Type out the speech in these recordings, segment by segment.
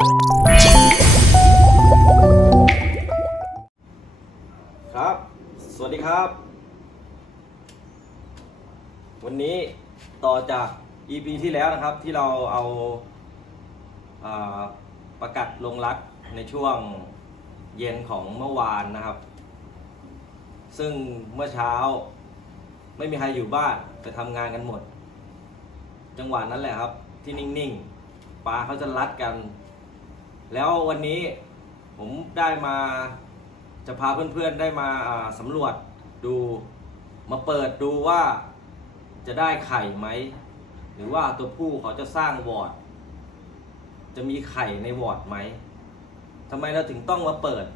ครับ สวัสดีครับ วันนี้ต่อจาก EP ที่แล้วนะครับที่เราเอาอาประกัดลงรักในช่วงเย็นของเมื่อวานนะครับ ซึ่งเมื่อเช้าไม่มีใครอยู่บ้านไปทำงานกันหมด จังหวะนั้นแหละครับ ที่นิ่งๆปลาเขาจะรัดกัน แล้ววันนี้ผมได้มาจะพาเพื่อนๆได้มาสำรวจดูมาเปิดดูว่าจะได้ไข่ไหม หรือว่าตัวผู้เขาจะสร้างวอร์ด จะมีไข่ในวอร์ดไหมทำไมเราถึงต้องมาเปิด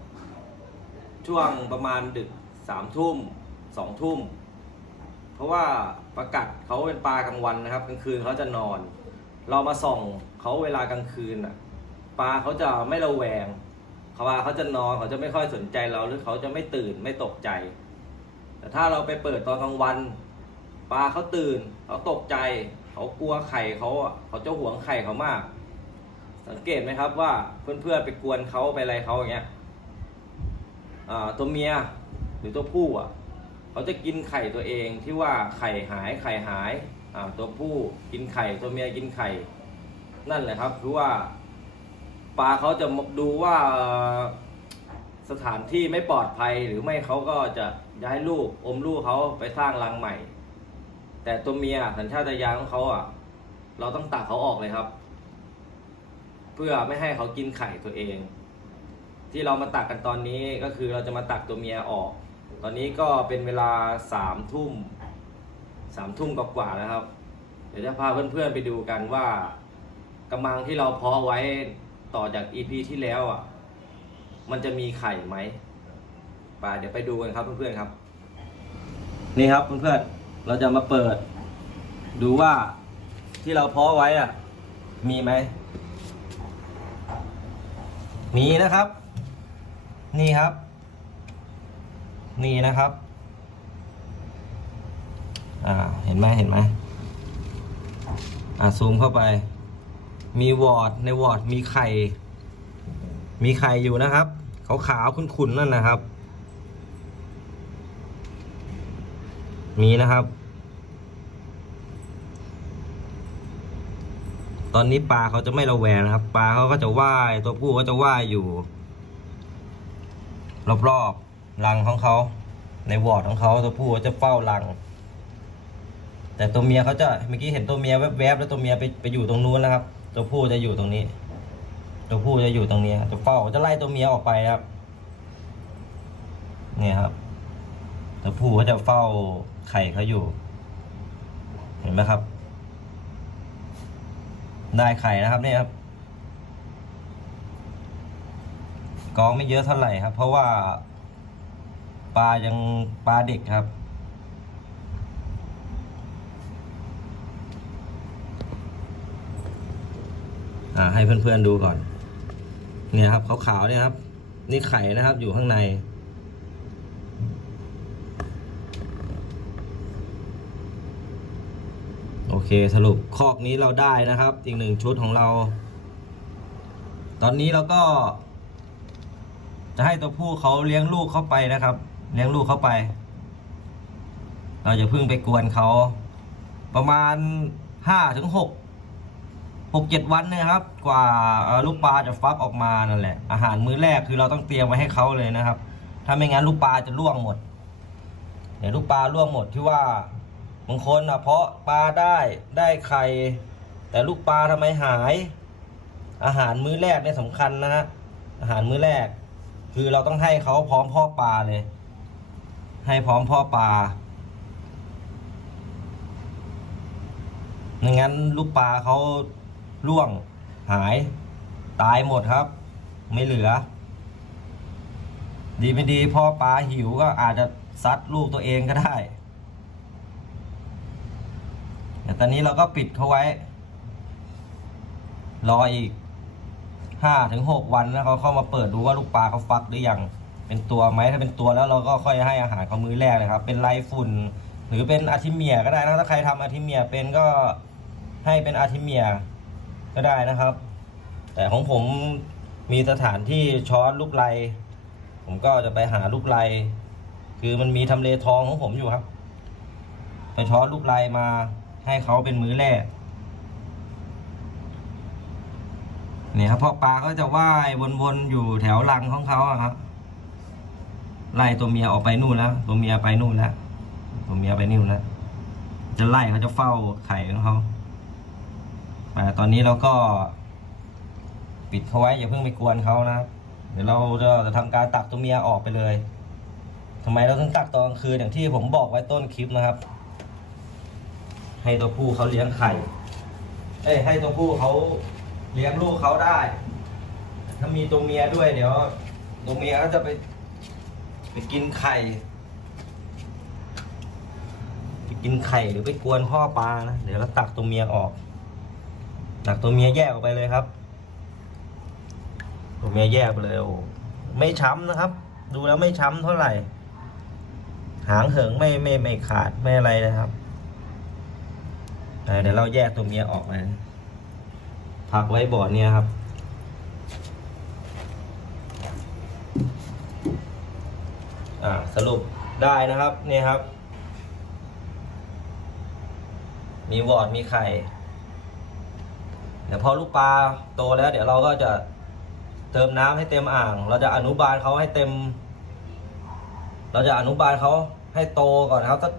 ช่วงประมาณดึกสามทุ่มสองทุ่ม เพราะว่าประกัดเขาเป็นปลากลางวันนะครับ กลางคืนเขาจะนอน เรามาส่องเขาเวลากลางคืนอะ ปลาเขาจะไม่ระแวงเขาว่าเขาจะนอนเขาจะไม่ค่อยสนใจเราหรือเขาจะไม่ตื่นไม่ตกใจ แต่ถ้าเราไปเปิดตอนกลางวันปลาเขาตื่นเขาตกใจ เขากลัวไข่เขาเขาจะหวงไข่เขามาก สังเกตไหมครับว่าเพื่อนๆไปกวนเขาไปอะไรเขาอย่างเงี้ยตัวเมียหรือตัวผู้อะเขาจะกินไข่ตัวเองที่ว่าไข่หายไข่หายตัวผู้กินไข่ตัวเมียกินไข่ นั่นแหละครับคือว่า ปลาเขาจะดูว่าสถานที่ไม่ปลอดภัยหรือไม่เขาก็จะย้ายลูกอมลูกเขาไปสร้างรังใหม่ แต่ตัวเมียสัญชาตญาณของเขาอะ เราต้องตัดเขาออกเลยครับ เพื่อไม่ให้เขากินไข่ตัวเอง ที่เรามาตักกันตอนนี้ก็คือเราจะมาตักตัวเมียออก ตอนนี้ก็เป็นเวลาสามทุ่มสามทุ่มกว่าๆแล้วครับ เดี๋ยวจะพาเพื่อนๆไปดูกันว่ากำมังที่เราเพาะไว้ ต่อจาก EP ที่แล้วอะ มันจะมีไข่ไหมไปเดี๋ยวไปดูกันครับเพื่อนๆครับ นี่ครับเพื่อนๆเราจะมาเปิด ดูว่าที่เราเพาะไว้อะ มีไหมมีนะครับ นี่ครับ นี่นะครับ อ่า เห็นไหมเห็นไหมอ่าซูมเข้าไป มีวอร์ดในวอร์ดมีไข่ มีไข่อยู่นะครับขาวขาวขุ่นๆนั่นนะครับ มีนะครับ ตอนนี้ปลาเขาจะไม่ระแวงนะครับ ปลาเขาก็จะว่ายตัวผู้ก็จะว่ายอยู่รอบๆรังของเขาในวอร์ดของเขาตัวผู้จะเฝ้ารัง แต่ตัวเมียเขาจะเมื่อกี้เห็นตัวเมียแวบๆแล้วตัวเมียไปไปอยู่ตรงนู้นนะครับ ตัวผู้จะอยู่ตรงนี้ ตัวผู้จะอยู่ตรงนี้จะเฝ้าจะไล่ตัวเมียออกไปครับ เนี่ยครับ ตัวผู้เขาจะเฝ้าไข่เขาอยู่ เห็นไหมครับ ได้ไข่นะครับเนี่ยครับกองไม่เยอะเท่าไหร่ครับ เพราะว่าปลายังปลาเด็กครับ อ่าให้เพื่อนๆดูก่อน เนี่ยครับขาวๆเนี่ยครับ นี่ไข่นะครับอยู่ข้างใน โอเคสรุปคอกนี้เราได้นะครับ อีกหนึ่งชุดของเรา ตอนนี้เราก็ จะให้ตัวผู้เขาเลี้ยงลูกเข้าไปนะครับ เลี้ยงลูกเข้าไป เราจะพึ่งไปกวนเขาประมาณห้าถึงหก หกเจ็ดวันเนี่ยครับ กว่าลูกปลาจะฟักออกมานั่นแหละ อาหารมื้อแรกคือเราต้องเตรียมไว้ให้เขาเลยนะครับ ถ้าไม่งั้นลูกปลาจะล่วงหมดเดี๋ยวลูกปลาล่วงหมดที่ว่าบางคนอะเพาะปลาได้ได้ไข่แต่ลูกปลาทำไมหาย อาหารมื้อแรกเนี่ยสำคัญนะฮะอาหารมื้อแรก คือเราต้องให้เขาพร้อมพ่อปลาเลย ให้พร้อมพ่อปลาไม่งั้นลูกปลาเขา ล่วงหาย ตายหมดครับ ไม่เหลือ ดีไม่ดีพ่อปลาหิวก็อาจจะซัดลูกตัวเองก็ได้แต่ตอนนี้เราก็ปิดเขาไว้ รออีกห้าถึงหกวันแล้วเขาเข้ามาเปิดดูว่าลูกปลาเขาฟักหรือยังเป็นตัวไหมถ้าเป็นตัวแล้วเราก็ค่อยให้อาหารเขามื้อแรกเลยครับ เป็นไรฝุ่น หรือเป็นอาทิเมียก็ได้นะถ้าใครทำอาทิเมียเป็นก็ให้เป็นอาทิเมีย ก็ได้นะครับ แต่ของผมมีสถานที่ช้อนลูกไรผมก็จะไปหาลูกไรคือมันมีทำเลทองของผมอยู่ครับไปช้อนลูกไรมาให้เขาเป็นมื้อแรกเนี่ยครับพอปลาก็จะว่ายวนๆอยู่แถวรังของเขาอะครับไล่ตัวเมียออกไปนู่นแล้วตัวเมียไปนู่นแล้วตัวเมียไปนู่นแล้วจะไล่เขาจะเฝ้าไข่ของเขา แต่ตอนนี้เราก็ ปิดเขาไว้อย่าเพิ่งไปกวนเขานะเดี๋ยวเราจะจะทำการตักตัวเมียออกไปเลยทำไมเราถึงตักตอนกลางคืนอย่างที่ผมบอกไว้ต้นคลิปนะครับ ให้ตัวผู้เขาเลี้ยงไข่ เอ้ยให้ตัวผู้เขาเลี้ยงลูกเขาได้ ถ้ามีตัวเมียด้วยเดี๋ยวตัวเมียก็จะไปไปกินไข่ไปกินไข่หรือไปกวนพ่อปลานะเดี๋ยวเราตักตัวเมียออก ตักตัวเมียแยกออกไปเลยครับ ตัวเมียแยกไปเลยโอ้ไม่ช้ำนะครับ ดูแล้วไม่ช้ำเท่าไหร่ หางเหิงไม่ไม่ไม่ขาดไม่อะไรนะครับเดี๋ยวเราแยกตัวเมียออกไปพักไว้บ่อเนี้ยครับสรุปได้นะครับนี่ครับ มีวอดมีไข่ เดี๋ยวพอลูกปลาโตแล้ว เดี๋ยวเราก็จะเติมน้ำให้เต็มอ่าง เราจะอนุบาลเขาให้เต็ม เราจะอนุบาลเขาให้โตก่อนครับสัก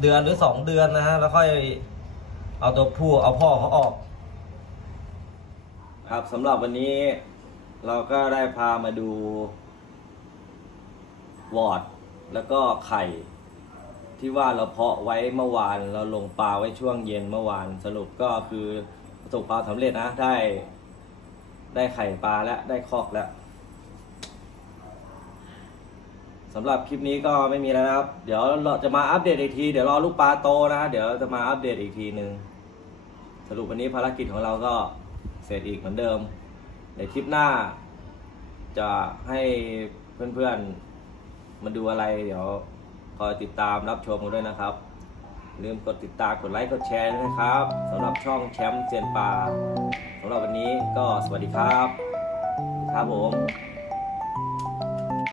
เดือนหรือสองเดือนนะฮะแล้วค่อยเอาตัวผู้เอาพ่อเขาออก ครับสำหรับวันนี้เราก็ได้พามาดูวอดแล้วก็ไข่ที่ว่าเราเพาะไว้เมื่อวาน เราลงปลาไว้ช่วงเย็นเมื่อวานสรุปก็คือ ประสบความสำเร็จนะ ได้ ได้ไข่ปลาและได้คอกแล้วสำหรับคลิปนี้ก็ไม่มีแล้วนะครับ เดี๋ยวเราจะมาอัปเดตอีกที เดี๋ยวรอลูกปลาโตนะ เดี๋ยวจะมาอัปเดตอีกทีหนึ่งสรุปวันนี้ภารกิจของเราก็เสร็จอีกเหมือนเดิม ในคลิปหน้า จะให้เพื่อนๆมาดูอะไร เดี๋ยวคอยติดตามรับชมกันด้วยนะครับ ลืมกดติดตามกดไลค์กดแชร์นะครับสำหรับช่องแชมป์เซียนปลาสำหรับวันนี้ก็สวัสดีครับ ครับผม